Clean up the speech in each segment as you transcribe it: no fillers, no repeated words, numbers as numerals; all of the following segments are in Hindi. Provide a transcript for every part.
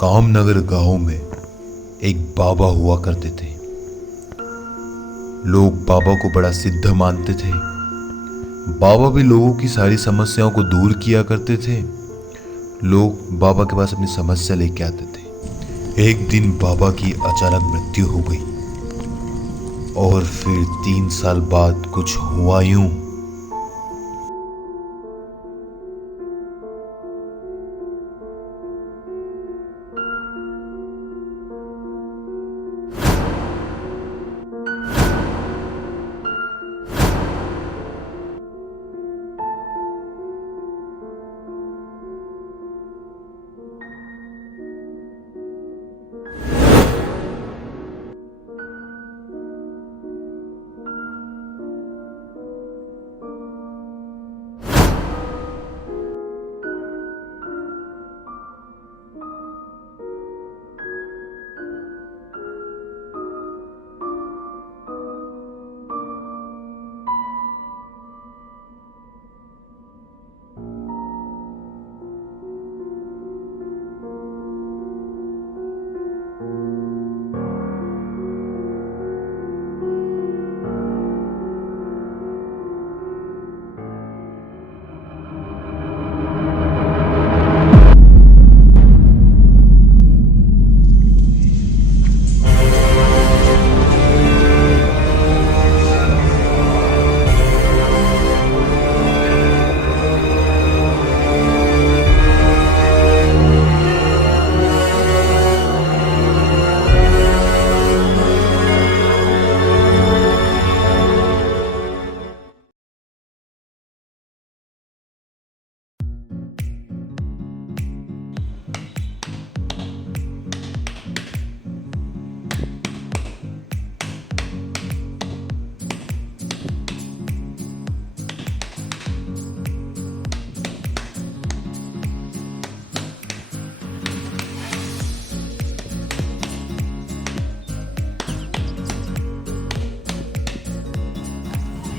कामनगर गांव में एक बाबा हुआ करते थे। लोग बाबा को बड़ा सिद्ध मानते थे। बाबा भी लोगों की सारी समस्याओं को दूर किया करते थे। लोग बाबा के पास अपनी समस्या लेके आते थे। एक दिन बाबा की अचानक मृत्यु हो गई और फिर 3 साल बाद कुछ हुआ यूं।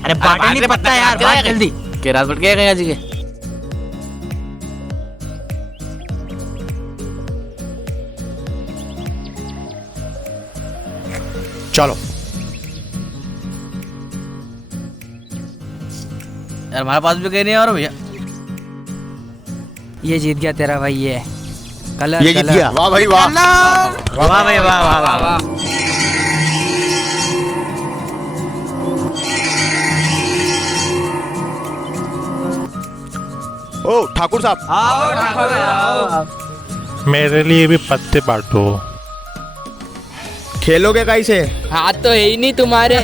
अरे बाटे नहीं पता यार, बात जल्दी के रात बढ़ गया जी के। चलो यार हमारे पास भी कहीं नहीं है और भैया। ये जीत गया तेरा भाई। ये कलर ये जीत गया। वाह भाई वाह, वाह भाई वाह वाह वाह वाह। ओ ठाकुर साहब, आओ ठाकुर आओ। मेरे लिए भी पत्ते बांटो। खेलोगे कैसे? हाथ तो है ही नहीं तुम्हारे।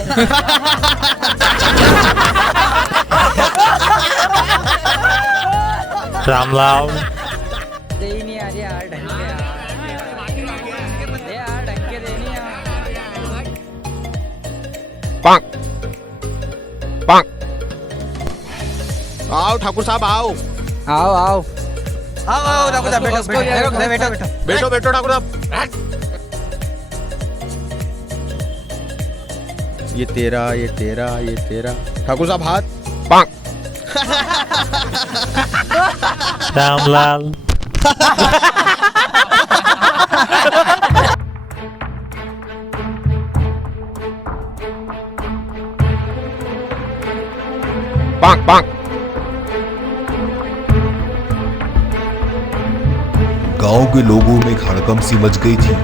रामलाल दे ही नहीं यार, यार ढंग के दे यार, ढंग के दे नहीं यार। पांक पांक। आओ ठाकुर साहब आओ। आओ आओ आओ आओ ठाकुर साहब, बैठो बैठो बैठो बैठो बैठो बैठो ठाकुर साहब। ये तेरा ये तेरा ये तेरा। ठाकुर साहब हाथ। पांक। रामलाल पांक पांक। गांव के लोगों में हड़कंप सी मच गई थी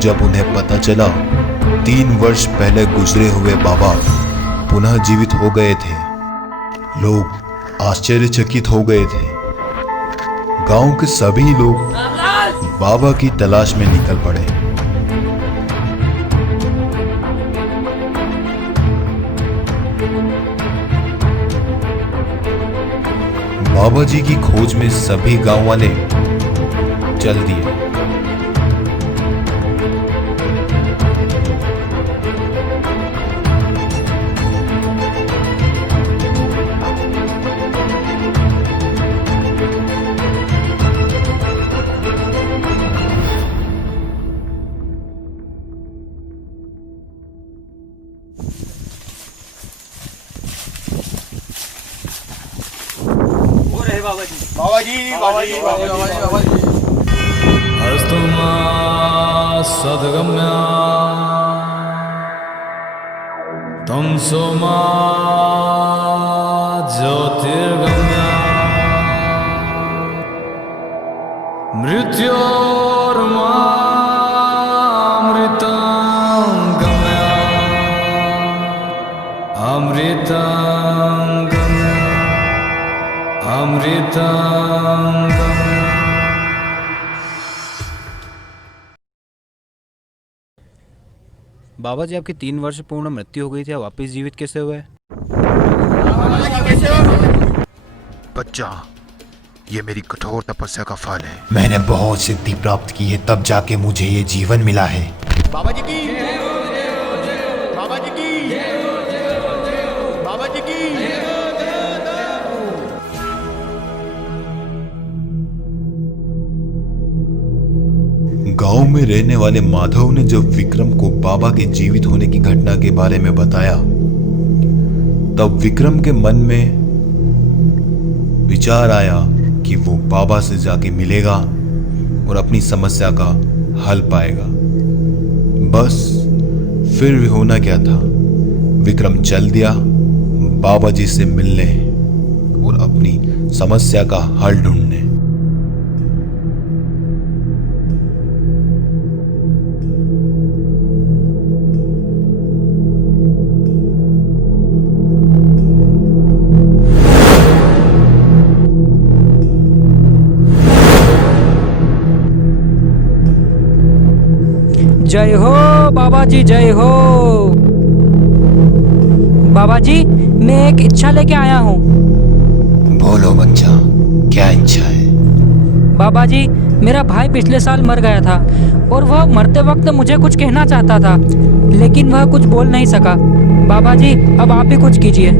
जब उन्हें पता चला 3 वर्ष पहले गुजरे हुए बाबा पुनः जीवित हो गए थे। लोग आश्चर्यचकित हो गए थे। गांव के सभी लोग बाबा की तलाश में निकल पड़े। बाबा जी की खोज में सभी गांव वाले चल दिए। बाबा जी बाबा जी बाबा जी बाबा जी। तुम सद्गम्या तमसो मा ज्योतिर्गम्या मृत्योर्मामृतं गम्या अमृतं गम्या अमृतं गम्या। बाबा जी आपकी 3 वर्ष पूर्ण मृत्यु हो गई थी, आप वापिस जीवित कैसे हुए? बच्चा, ये मेरी कठोर तपस्या का फल है। मैंने बहुत सिद्धि प्राप्त की है, तब जाके मुझे ये जीवन मिला है। बाबा जी की, बाबा जी की, बाबा जी की। गांव में रहने वाले माधव ने जब विक्रम को बाबा के जीवित होने की घटना के बारे में बताया, तब विक्रम के मन में विचार आया कि वो बाबा से जाके मिलेगा और अपनी समस्या का हल पाएगा। बस फिर भी होना क्या था, विक्रम चल दिया बाबा जी से मिलने और अपनी समस्या का हल ढूंढने। जय हो बाबा जी, जय हो बाबा जी। मैं एक इच्छा लेके आया हूँ। बोलो बच्चा, क्या इच्छा है? बाबा जी, मेरा भाई पिछले साल मर गया था और वह मरते वक्त मुझे कुछ कहना चाहता था, लेकिन वह कुछ बोल नहीं सका। बाबा जी, अब आप ही कुछ कीजिए।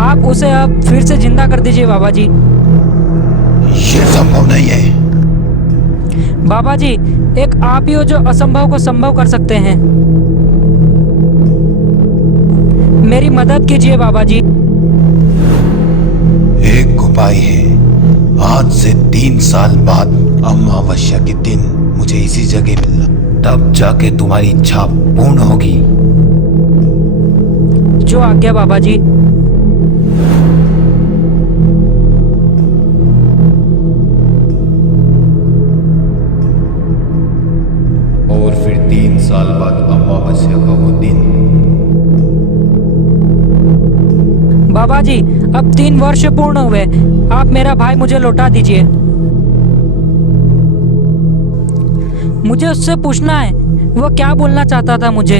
आप उसे अब फिर से जिंदा कर दीजिए बाबा जी। ये संभव नहीं है। बाबा जी, एक आप ही हो जो असंभव को संभव कर सकते हैं। मेरी मदद कीजिए बाबा जी। एक उपाय है। आज से 3 साल बाद अमावस्या के दिन मुझे इसी जगह मिलना, तब जाके तुम्हारी इच्छा पूर्ण होगी। जो आज्ञा बाबा जी। और फिर 3 साल बाद अमावस्या का वो दिन। बाबा जी, अब 3 वर्ष पूर्ण हुए। आप मेरा भाई मुझे लौटा दीजिए। मुझे उससे पूछना है, वो क्या बोलना चाहता था मुझे।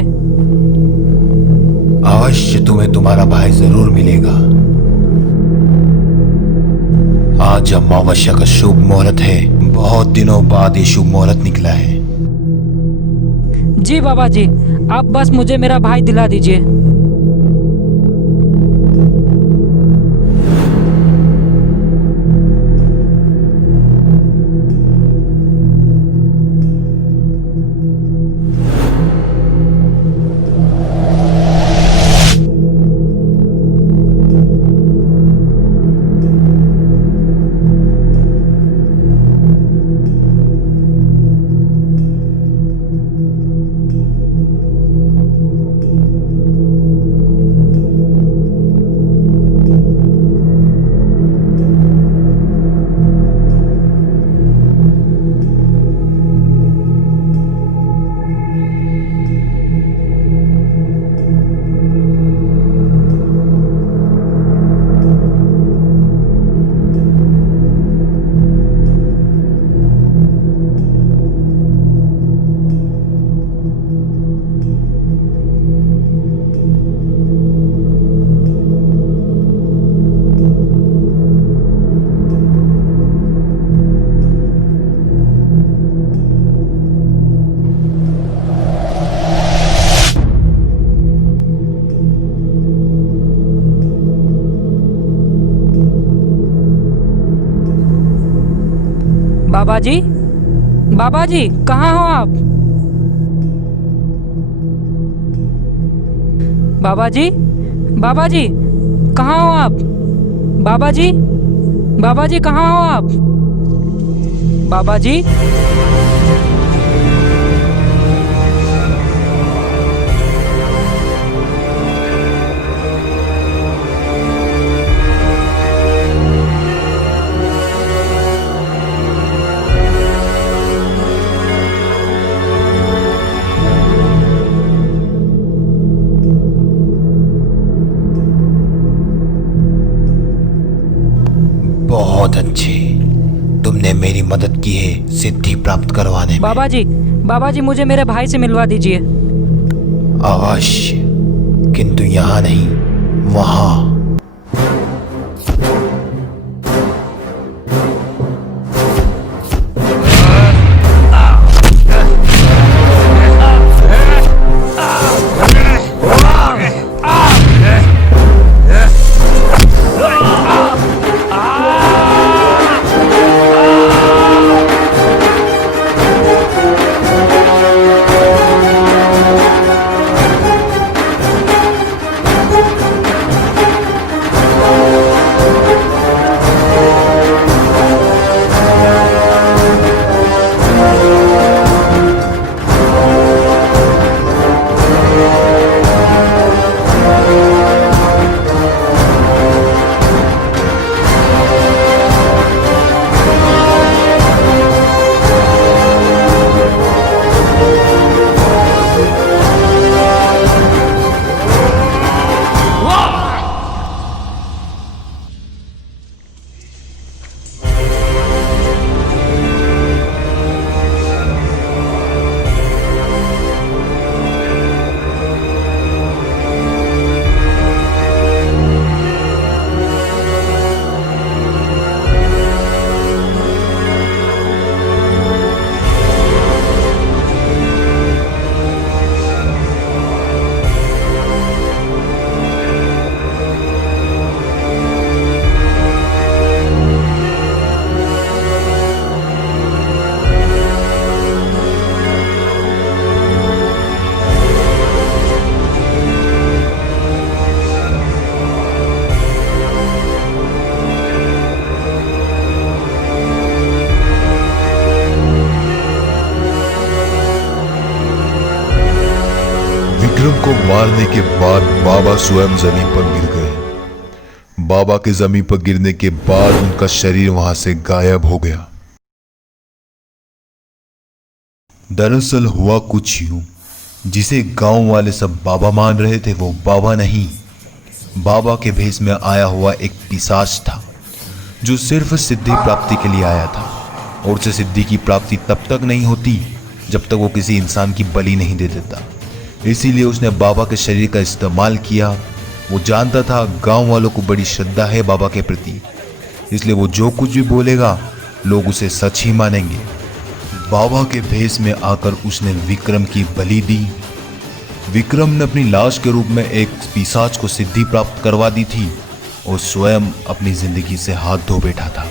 अवश्य तुम्हें तुम्हारा भाई जरूर मिलेगा। आज अमावस्या का शुभ मुहूर्त है। बहुत दिनों बाद ये शुभ मुहूर्त निकला है। जी बाबा जी, आप बस मुझे मेरा भाई दिला दीजिए। बाबा जी, बाबा जी, कहाँ हो आप? बाबा जी, बाबा जी, कहाँ हो आप? बाबा जी, बाबा जी, कहाँ हो आप? बाबा जी। बहुत अच्छे, तुमने मेरी मदद की है सिद्धि प्राप्त करवाने में। बाबा जी मुझे मेरे भाई से मिलवा दीजिए। अवश्य, किंतु यहाँ नहीं, वहाँ। विक्रम को मारने के बाद बाबा स्वयं जमीन पर गिर गए। बाबा के जमीन पर गिरने के बाद उनका शरीर वहां से गायब हो गया। दरअसल हुआ कुछ यूं, जिसे गांव वाले सब बाबा मान रहे थे वो बाबा नहीं, बाबा के भेष में आया हुआ एक पिशाच था, जो सिर्फ सिद्धि प्राप्ति के लिए आया था। और उसे सिद्धि की प्राप्ति तब तक नहीं होती जब तक वो किसी इंसान की बलि नहीं दे देता। इसीलिए उसने बाबा के शरीर का इस्तेमाल किया। वो जानता था गांव वालों को बड़ी श्रद्धा है बाबा के प्रति, इसलिए वो जो कुछ भी बोलेगा लोग उसे सच ही मानेंगे। बाबा के भेष में आकर उसने विक्रम की बलि दी। विक्रम ने अपनी लाश के रूप में एक पिशाच को सिद्धि प्राप्त करवा दी थी और स्वयं अपनी जिंदगी से हाथ धो बैठा था।